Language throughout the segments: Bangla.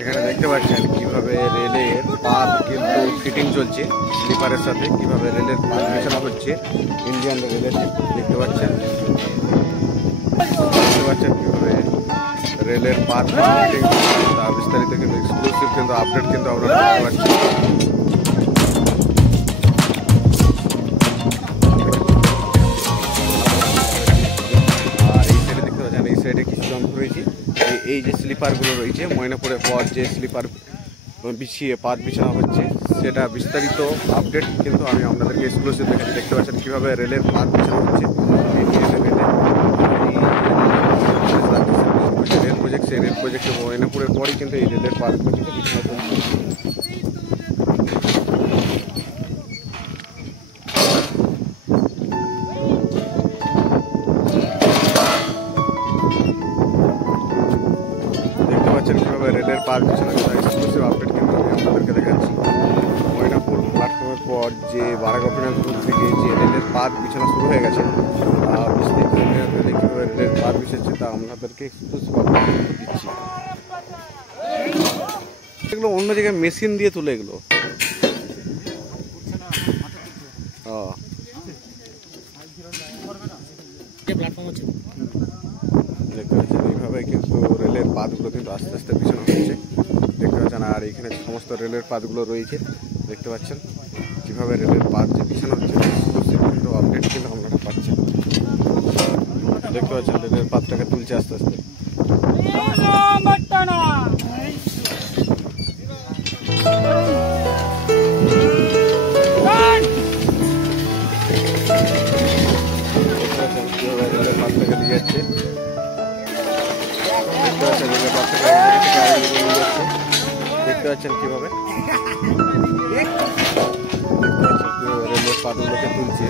এখানে দেখতে পাচ্ছেন কিভাবে রেলের পাত কিন্তু ফিটিং চলছে স্লিপারের সাথে, কিভাবে রেলের পাত বিছানো হচ্ছে ইন্ডিয়ান রেলের। দেখতে পাচ্ছেন কিভাবে রেলের পাত ফিটিং, তার বিস্তারিত কিন্তু এক্সক্লুসিভ কিন্তু আপডেট কিন্তু আমরা দেখতে পাচ্ছি। এই সাইডে কিছু যন্ত্র রয়েছে, এই যে স্লিপারগুলো রয়েছে ময়নাপুরের পর যে স্লিপার বিছিয়ে পাত বিছানো হচ্ছে সেটা বিস্তারিত আপডেট কিন্তু আমি আপনাদেরকে এক্সক্লুসিভ দেখাচ্ছি। দেখতে পাচ্ছেন কীভাবে রেলের পাত বিছানো হচ্ছে রেল প্রজেক্ট, সেই রেল প্রজেক্টে ময়নাপুরের পরই কিন্তু এই রেলের পাতগুলো কিন্তু বিছানো হচ্ছে। কিভাবে রেলের পাত বিছানো এক্সক্লুসিভ আপডেট কিন্তু আমি আপনাদেরকে দেখাচ্ছি। ময়নাপুর প্ল্যাটফর্মের পর যে বারাগোপিনাথপুর থেকে যে রেলের পাত বিছানো শুরু হয়ে গেছে, বিস্তারিত রেলে কীভাবে রেলের পাত বিছাচ্ছে তা আপনাদেরকে এক্সক্লুসিভ আপডেট দিচ্ছি। এগুলো অন্য জায়গায় মেশিন দিয়ে তুলে এগুলো। দেখতে পাচ্ছেন এইভাবে কিন্তু রেলের পাতগুলো কিন্তু আস্তে আস্তে বিছানো হচ্ছে। দেখতে পাচ্ছেন আর এখানে সমস্ত রেলের পাতগুলো রয়েছে। দেখতে পাচ্ছেন কিভাবে রেলের পাত যে বিছানো হচ্ছে কিন্তু আপডেট কিন্তু আপনারা পাচ্ছেন। দেখতে পাচ্ছেন রেলের পাতটাকে তুলছে আস্তে আস্তে। কিভাবে রেলের পাতটাকে দিয়ে যাচ্ছে, দেখতে পাচ্ছেন কিভাবে রেলের পাতগুলোকে তুলছে,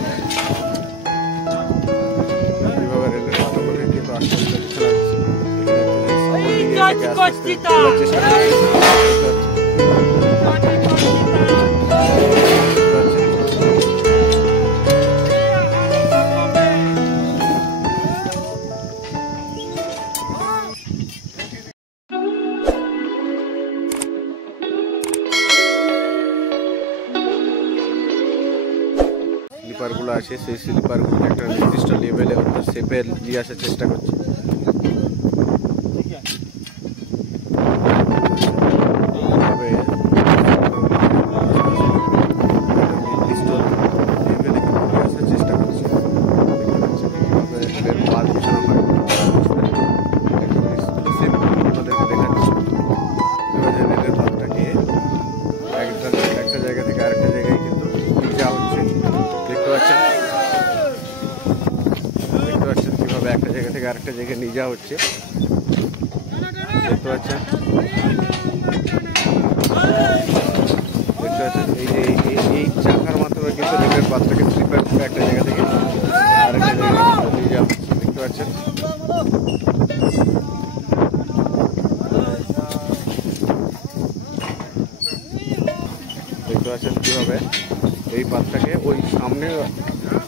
কিভাবে রেলের পাতগুলোকে কিন্তু আস্তে আস্তে চেষ্টা স্লিপারগুলো আছে, সেই স্লিপারগুলো একটা নির্দিষ্ট লেভেলে অর্থাৎ শেপে নিয়ে আসার চেষ্টা করছে। নির্দিষ্ট লেভেলে নিয়ে আসার চেষ্টা করছে। রেলের পাত বিছানো হয় আপনাদেরকে দেখাচ্ছি। রেলের পাতটাকে একটা জায়গা থেকে আরেকটা জায়গায় কিন্তু নিয়ে যাওয়া হচ্ছে। দেখতে পাচ্ছেন কিভাবে একটা জায়গা থেকে আরেকটা জায়গায় নিয়ে যাওয়া হচ্ছে। দেখতে পাচ্ছেন এই যে এই চাকার মাধ্যমে কিন্তু রেলের পাতটাকে স্লিপার করে একটা জায়গা থেকে আরেকটা জায়গায় নিয়ে যাওয়া হচ্ছে। দেখতে পাচ্ছেন কিভাবে এই পাতটাকে ওই সামনে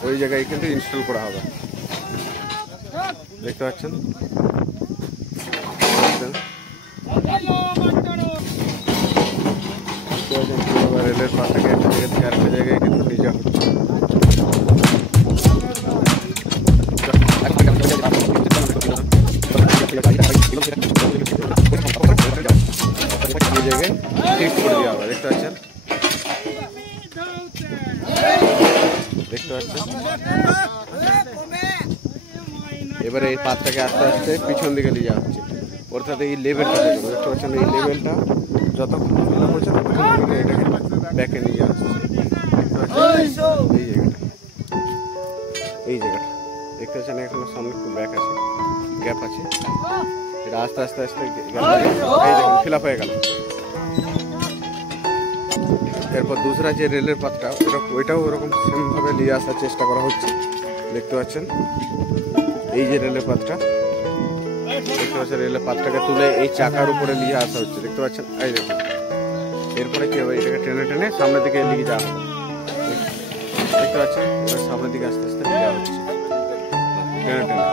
ওই জায়গায় কিন্তু ইনস্টল করা হবে। দেখতে পাচ্ছেন কিভাবে রেলের পাতটাকে একটা জায়গা থেকে আরেকটা জায়গায় কিন্তু নিয়ে যাওয়া হচ্ছে। এই জায়গায় ফিক্স করে দেওয়া হবে। দেখতে পাচ্ছেন এবারে এই পাতটাকে আস্তে আস্তে পিছন দিকে নিয়ে যাওয়া হচ্ছে, অর্থাৎ এই লেভেলটা দেখতে পাচ্ছেন এই লেভেলটা যতক্ষণ ফিল আপ হচ্ছে ততক্ষণ এটাকে ব্যাকে নিয়ে যাওয়া হচ্ছে। এই জায়গাটা দেখতে পাচ্ছেন এখনো সামনে একটু ব্যাক আছে, গ্যাপ আছে, এটা আস্তে আস্তে আস্তে ফিল আপ হয়ে গেল। এরপর দুসরা যে রেলের পাতটা ওইটাও ওরকম সেমভাবে নিয়ে আসার চেষ্টা করা হচ্ছে। দেখতে পাচ্ছেন এই যে রেলের পাতটা, দেখতে পাচ্ছেন রেলের পাতটাকে তুলে এই চাকার উপরে নিয়ে আসা হচ্ছে। দেখতে পাচ্ছেন এই দেখুন এরপরে কি হবে, এটাকে টেনে টেনে সামনের দিকে নিয়ে যাওয়া হবে। দেখতে পাচ্ছেন এবার সামনের দিকে আস্তে আস্তে নিয়ে যাওয়া হচ্ছে টেনে টেনে।